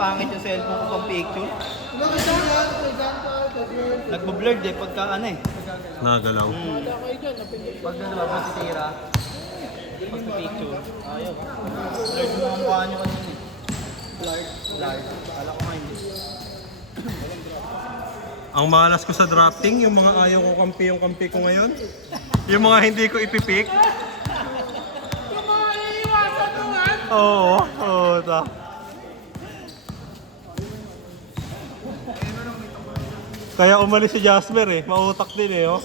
pangit yung cellphone ko pang picture. Nagbo-blurred eh pagka ano eh. Nagalaw. Pag ano ba, masitira. Pag picture. Ayaw. Blurred mo ang mukha nyo kanina eh. Blurred. Kala ko nga hindi. Ang malas ko sa drafting, yung mga ayaw ko kampi yung kampi ko ngayon. Yung mga hindi ko ipipik. Yung mga naiiwasan naman. Oo, oo, ta. Kaya umalis si Jasper eh, mautak din eh, oh.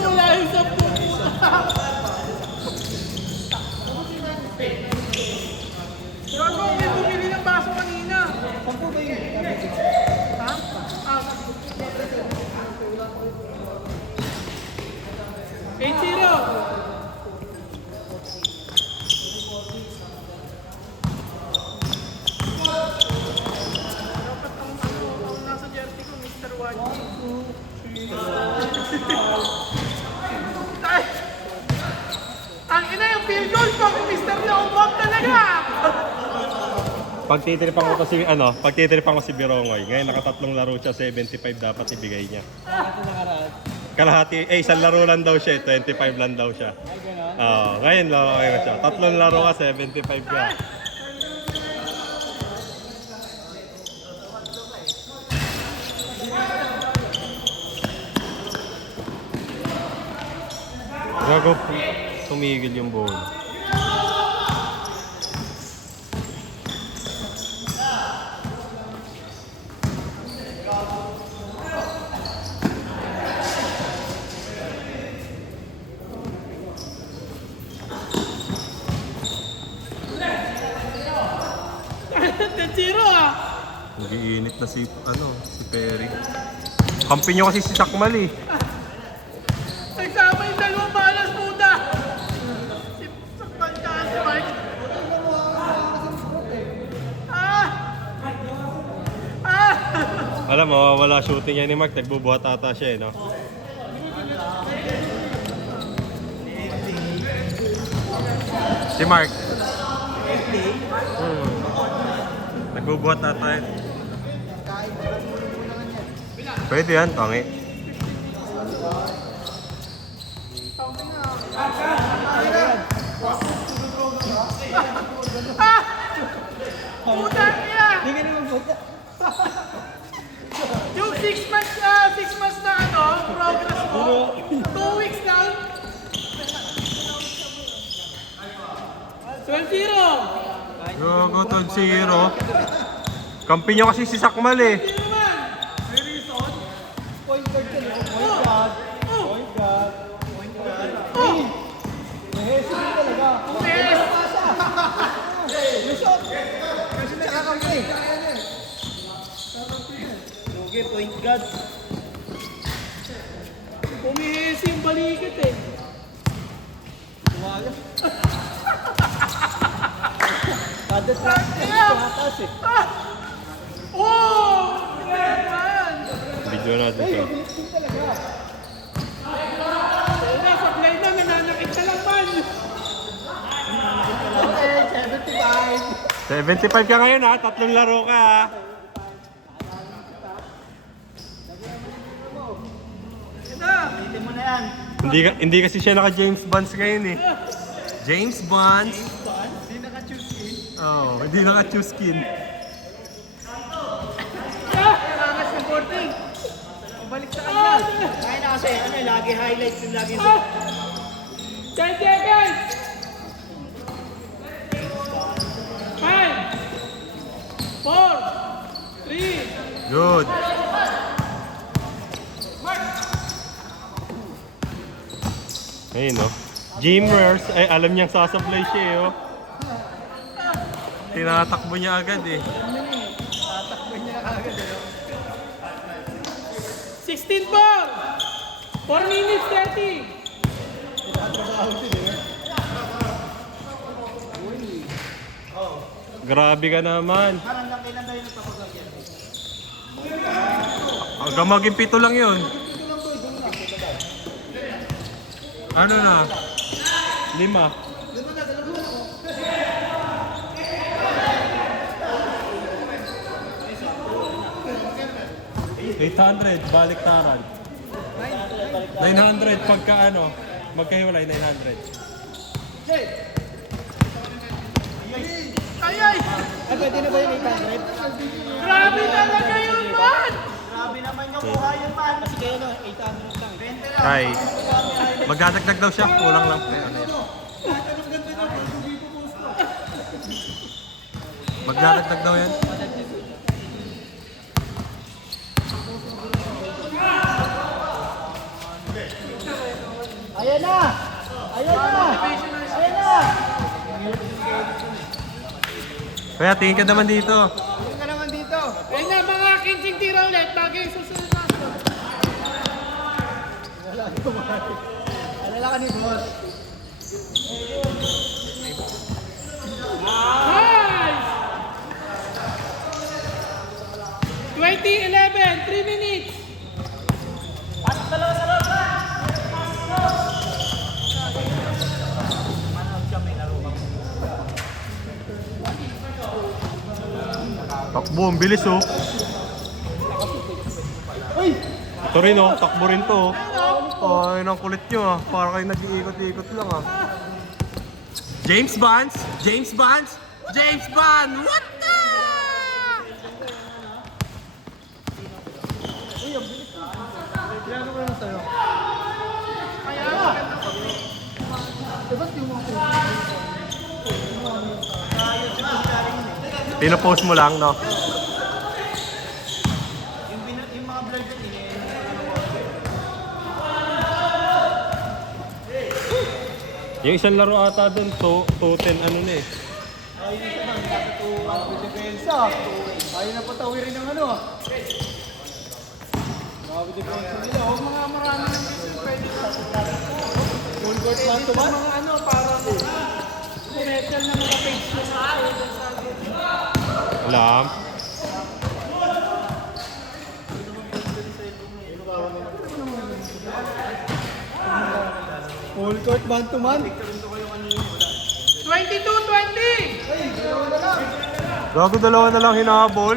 Wala yung sa puso. Gago, may bumili ng baso kanina. Sampo ba yun? Ha? Ah. 8-0. Dapat ang nasa jersey ko, Mr. Wadi. Ay! Ang ina yung field goal pag Mr. Lobot talaga! Pagtitiripang ko si Birongoy. Ngayon nakatatlong laro siya, 75 dapat ibigay niya. Kalahati, isang laro lang daw siya, 25 lang daw siya. Ngayon laro kayo siya. Tatlong laro ka, 75 ka. Gago, tumigil yung ball. Zero ah! Nag-iinit na si Perry. Kampi nyo kasi si Sakmal eh. Nagsama yung dalawang balas puta! Si Sakpan ka si Mark. Ah! Ah! Alam mo, wala shooting yan ni Mark. Nagbubuhat ata siya eh, no? Si Mark. Nagbubuhat ata eh. Pwede yan, tangi. Ah! Puta niya! Hindi ka naman puta. Yung 6 months na progress mo, 2 weeks lang. 12-0. Gago, 12-0. Kampi nyo kasi si Sakmal eh. Hindi naman. May reason? Point guard ka na. Point guard. Point guard. Point guard. May hesi din talaga. Yes. May shot. Kasi nakakampi. Lugi, point guard. Bumihisi yung balikat eh. Tumalas. Kada track ka atas eh. Ah! Oh! Man! Video natin siya. Bilis talaga. Nasa play na, nananakit na lang man. Okay, 75. 75 ka ngayon ha, tatlong laro ka ha. Ito! Ulitin mo na yan. Hindi kasi siya naka James Bonds ngayon eh. James Bonds. Hindi naka-choose skin. Oh, hindi naka choose skin. Kailangan sa 40. Balik sa kanya. Kaya na kasi, lagi highlights yung lagi. 10 seconds! 5 4 Good. Ayun, no? Gymmers, ay alam niyang sasablay siya, eh, oh. Tinatakbo niya agad, eh. 16 ball! 4 minutes 30! Grabe ka naman. Hanggang maging 7 lang yun. Ano na? 5. $800, baliktaran. 900 pagka ano, magkahiwalay 900. Ay, ay! Ay, pwede na ba yung 800? Grabe talaga yun, man! Grabe naman yung kuha yun, man. Kasi kayo no, 800 lang. 20 lang. Ay, magdadagdag daw siya, kulang lang. Ay, ano yan? Magdadagdag daw yan. Ayan na! Ayan na! Ayan na! Kaya tingin ka naman dito. Tingin ka naman dito. Ayun na, mga 15 tira ulit. Bagay susunod na. Alala ka ni boss. Nice! 20-11, 3 minutes. Takbo, ang bilis oh. Ito rin oh, takbo rin to oh. Ay, ang kulit nyo ah. Para kayo nag-iikot-ikot lang ah. James Bonds! James Bonds! James Bond! What the? Kailangan ko na sa'yo. Pinapost mo lang, no? Yung mga vlog yun, Yung isang laro ata dun, 2-10 ano na eh. ayun isa man, nakatuwa with depensa. Ayun na patawirin ng ano. With depensa nila. Huwag mga marami ng business pwede sa full court man to man. Mga ano, para commercial na mga page na sa akin. Alam. Full court man to man. 22-20! Gago, dalawa na lang hinahabol.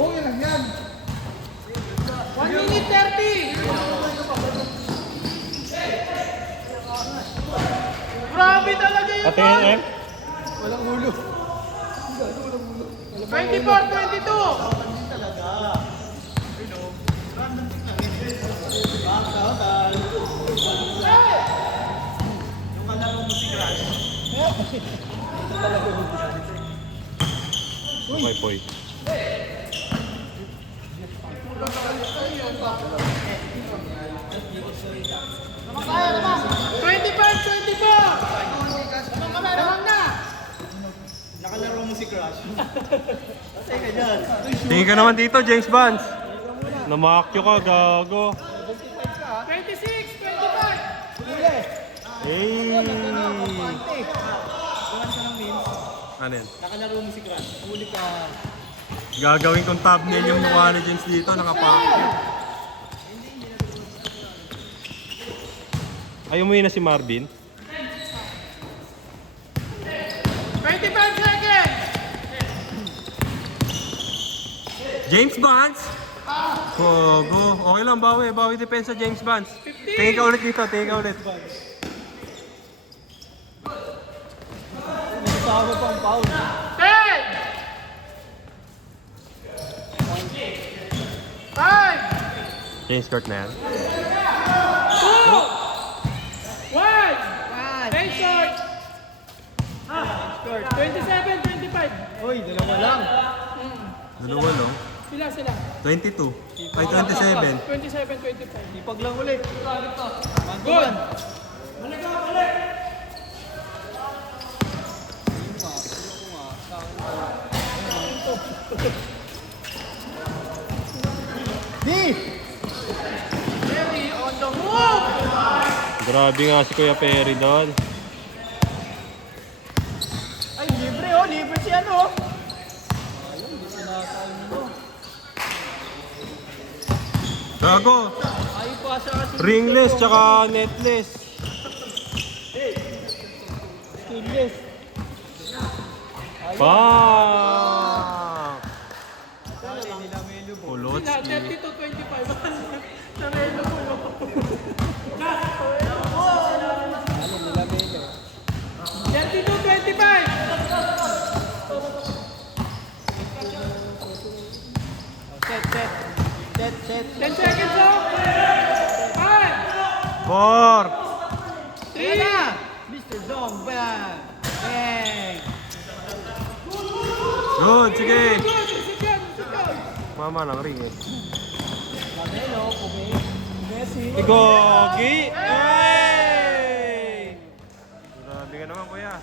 Oo, yan lang yan. 1 minute 30! Grabe talaga yun, Ate man! NM? Walang ulo. 24-22! Okay, boy. 25-24! Tamang na! Nakalaro mo si Crush. Kasi ka dyan. Tingin ka naman dito, James Bonds. Namakyo ka, gago. 26-25! Huli. Hey! Pante. Gawan ka ng memes. Ano yan? Nakalaro mo si Crush. Huli ka. Gagawin kong thumbnail yung mukha ni James dito, nakapakyo. Ay, umuwi na si Marvin. 25 seconds! James Bonds! Gogo. Okay lang, bawi. Bawi depensa, James Bonds. Tingin ka ulit dito, tingin ka ulit. Nagsawa pang foul. 10! 5! James Court na yan. 2! 1! 27-25. Uy, dalawa lang. Dalawa lang. Sila. 22. Ay, 27. 27-25. Ipag lang ulit. Good. Di! Jerry on the move. Grabe nga si Kuya Perry doon. Ay, libre oh. Libre si ano. Ayun, hindi sinakain mo. Gago! Ayaw pa siya kasi. Ringless tsaka netless. Skinless. Bang! Sana nila menu po. Kulotski. 32-25. Sarelo ko yun. Ano nila menu? 32-25. Set. 10 seconds off. 5, 4. 3, Mr. Zong, bang! Bang! Good, sige. good. Sige. Mama ng ring eh. Lamelo, Kubi, Messi. Igogi! Hey! Grabe ka naman, kuya.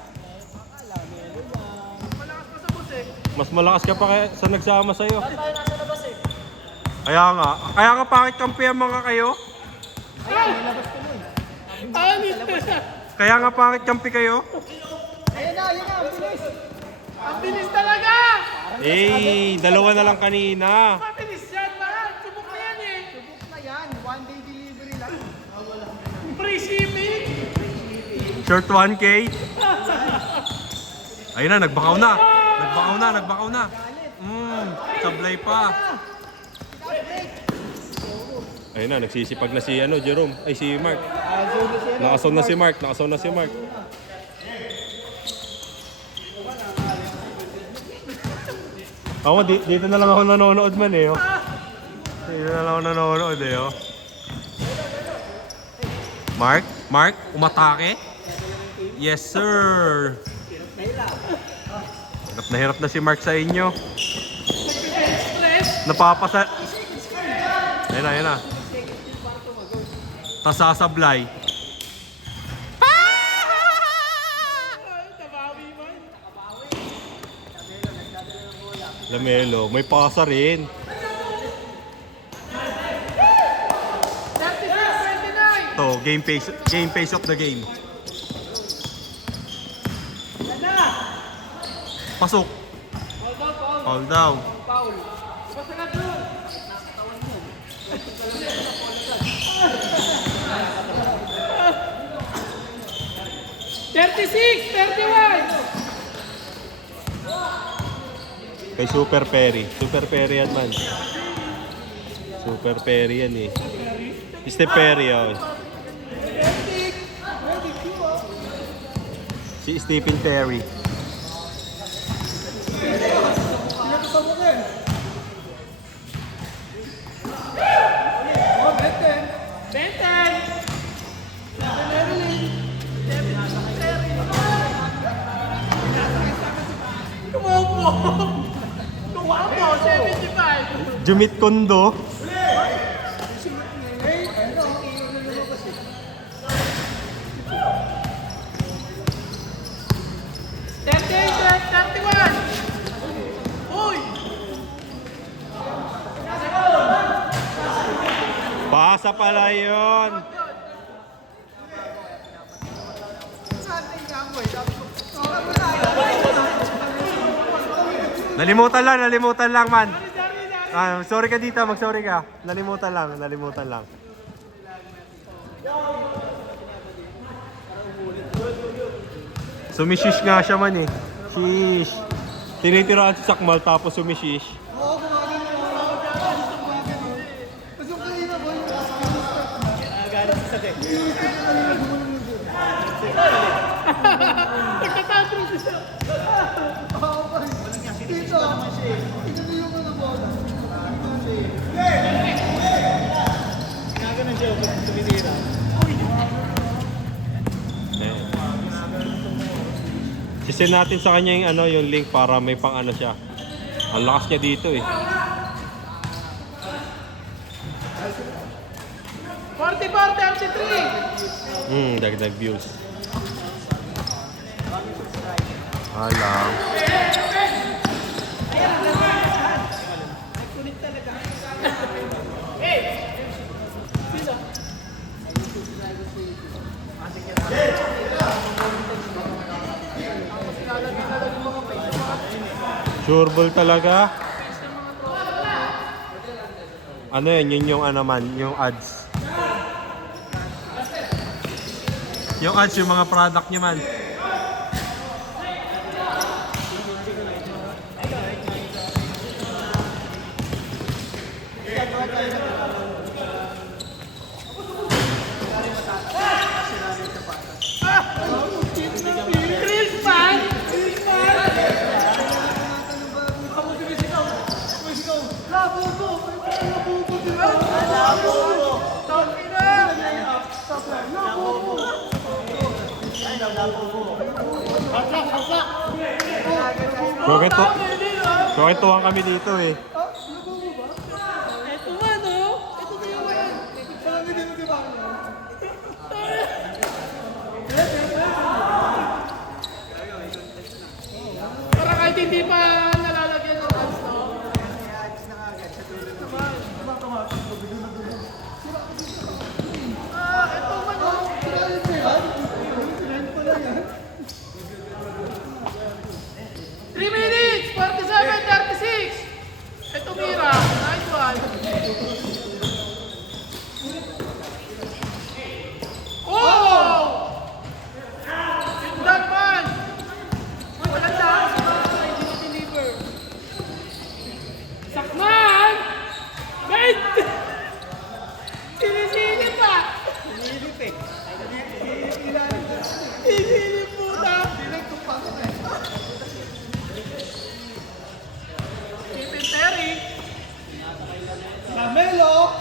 Lamelo lang. Malakas pa sa bus eh. Mas malakas ka pa sa nagsama sa'yo. Tayo nasa labas eh. Kaya nga pangit kampihan mga kayo. Ayun, nilabas ko nun. Kaya nga pangit kampi kayo. Ayun na, ang bilis. Ang bilis talaga. Eh, dalawa na lang kanina. Mabilis yan, mahal. Subok na yan eh. Subok na yan, one day delivery lang. Free shipping. Short 1K. Ayun na, nagbakaw na. Sablay pa. Ayun na, nagsisipag na si Jerome. Ay, si Mark. Zone na siya. Nakasaw na si Mark. Ako, dito na lang ako nanonood man eh. Oh. Dito na lang ako nanonood eh. Oh. Mark, umatake? Yes, sir. Hirap na si Mark sa inyo. Stress. Napapasa... Ayun na. Tasasablay. Nabawi man. Lamelo, may pasa rin. 36-29. To, game pace of the game. Pasok. All down. Foul. Basta na doon. 36-31. Kay Super Perry. Super Perry yan man. Super Perry yan eh. Steph Perry oh. Si Stephen Perry. Benten. Tumapo. 75. Jumit Kondo. Uy! Pasa pala yun. Nalimutan lang man. Sorry ka dito, mag-sorry ka. Nalimutan lang. Sumishish nga siya man eh. Shish. Tinitiraan si Sakmal tapos sumishish. Nagtatantrum siya. Si Isend natin sa kanya yung ano, yung link para may pang ano siya. Ang lakas niya dito eh. 44-33. Dagdag views. Alam. Sure ball talaga. Ano yun? Yun yung ano man, yung ads. Yung ads, yung mga product niya man. So tuwang kami dito eh. Ito nga, no? Ito na yung yan. Parang hindi mo diba? Para kahit hindi pa nalalagyan ng ads, no? Ito nga, no? 3 minutes! 47-36! Ito Mira, nice one. Oh! That man! Maganda! Deliver. Sakman! Wait! Sinisilip pa! Sinilip eh. Sinilip puta! Terry. Camelo.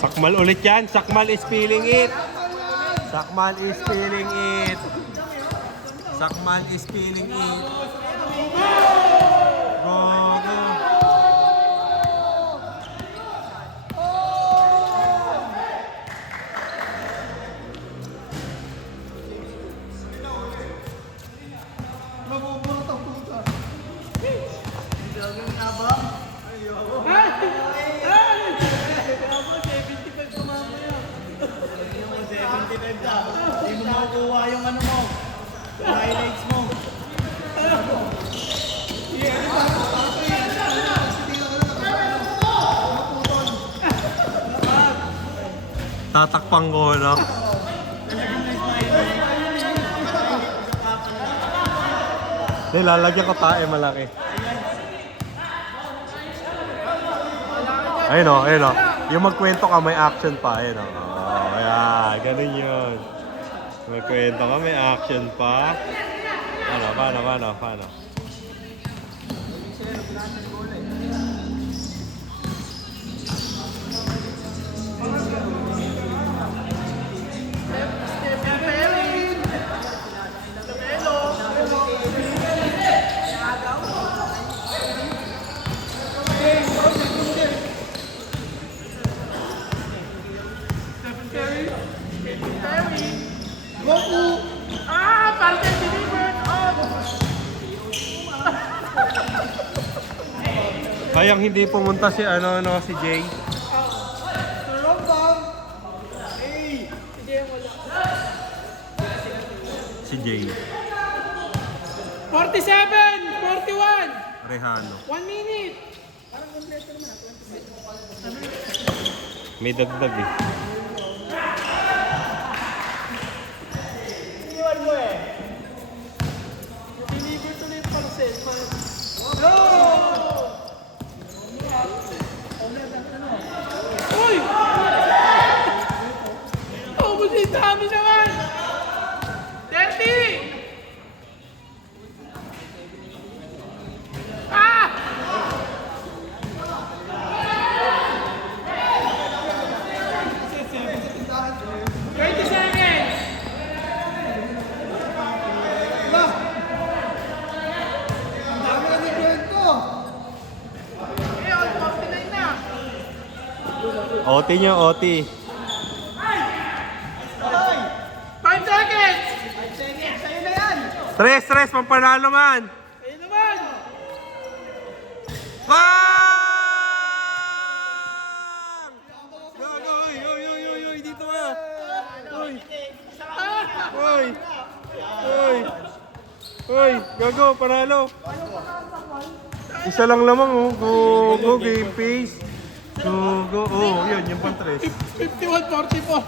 Sakmal ulit yan. Sakmal is feeling it. Sakmal is feeling it. Sakmal is feeling it. Go, go. Hindi mo makukuha yung ano mo. Yung highlights mo. Tatakpang ko, no? Nilalagyan ko tae malaki. Ayun o, ayun o. Yung magkwento ka, may action pa. Ayun o. Oh, yeah, ganun yun. Magkwento ka, may action pa. Ano, paano? Kayang hindi pumunta si si Jay. Si Jay. 47, 41. Rehano. 1 minute. May dagdag eh. Iniwan mo eh. Deliver tuloy yung parcel. No! Uy! Oh, buti dami naman! 30! Ah! OT nyo, OT. 5 seconds! Sa'yo na yan! Stress, pampanalo man. Ayun naman! Bang! Gago, oy, dito ka. Oy, gago, panalo. Isa lang lamang, oh. Go, game face. Go. Oh, yun, yung pang 3. 51-44.